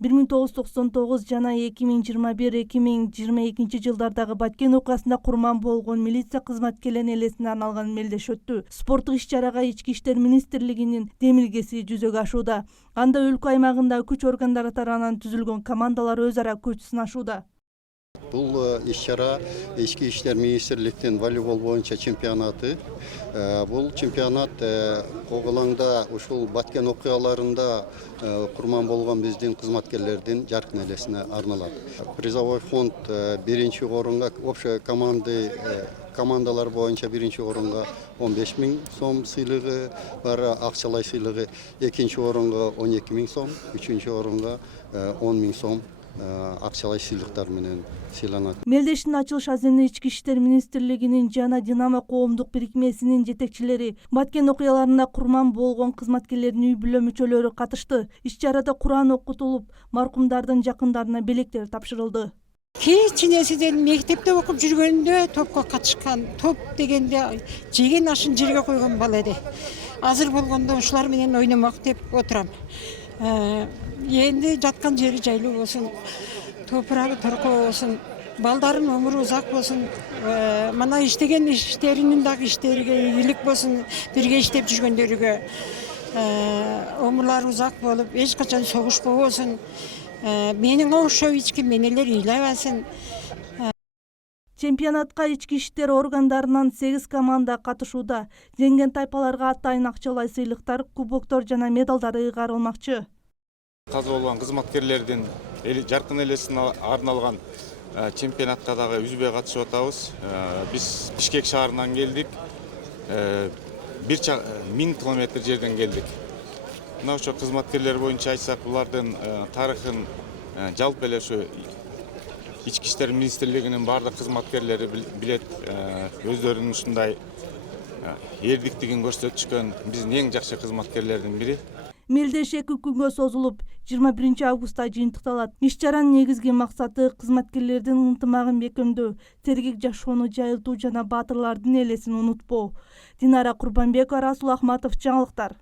1999 жана 2021-2022 жылдардагы Баткен окуясында курман болгон милиция кызматкерлеринин элесине арналган мелдеш өттү. Спорттук иш-чарага Ички иштер министрлигинин демилгеси жүзөгө ашууда. Анда өлкө аймагында күч органдары тарабынан түзүлгөн командалар өз ара күч сынашууда. Бұл иш-чара Ички иштер министрликтин волейбол боюнча чемпионаты. Бұл чемпионат Коголаңда ушул Баткен окуяларында курман болгон биздин кызматкерлердин жаркын элесине арналат. Призовой фонд биринчи орунга общий командалар боюнча биринчи орунга 15 000 сом сыйлыгы бар, акчалай сыйлыгы, экинчи орунга 12 000 сом, үчүнчү орунга 10 000 сом акчалай сыйлыктар менен сыйланат. Мелдештин ачылыш аземine Ички иштер министрлигинин жана Динамо коомдук бирикмесинин жетекчилери, Баткен окуяларында курман болгон кызматкерлердин үй бүлө мүчөлөрү катышты. Иш-чарада Куран окутулуп, маркумдардын жакындарына белектер тапшырылды. Кичинесиден мектепте окуп жүргөндө топко катышкан. Топ дегенде жеген ашын жерге койгон бала эди. Азыр болгондо ушулар менен ойномок деп отурам. Енді жатқан жері жайлы болсын, топырағы тұрқы болсын, балдарын өмірі ұзақ болсын, мана іштеген іштерінің дағы іштеріге игілік болсын, бірге іштеп жүргендеріге өмірлары ұзақ болып, ешқашан соғыш болсын, менің оңшау ички менелер үйләбәсін. Чемпионатка ички иштер органдарынан 8 команда катышууда. Жеңген тайпаларга атайын акчалай сыйлыктар, кубоктор жана медалдар ыйгарылмакчы. Каза болгон кызматкерлердин жаркын элесине арналган чемпионатка дагы үзбөй катышып атабыз. Биз Бишкек шаарынан келдик. 1000 километр жерден келдик. Мына ошо кызматкерлер боюнча айтсак, булардын тарыхын жалпы эле ушу Ички иштер министрлигинин бардык кызматкерлери билет. Өздөрүнүн ушундай эрдиктигин көрсөтүшкөн биздин эң жакшы кызматкерлердин бири. Мелдеш 2 күнгө созулуп, 21 августта жыйынтыкталат. Иш-чаранын негизги максаты кызматкерлердин ынтымагын бекемдөө, сергек жашоону жайылтуу жана баатырлардын элесин унутпоо. Динара Курбанбекова, Расул Ахматов, жаңылыктар.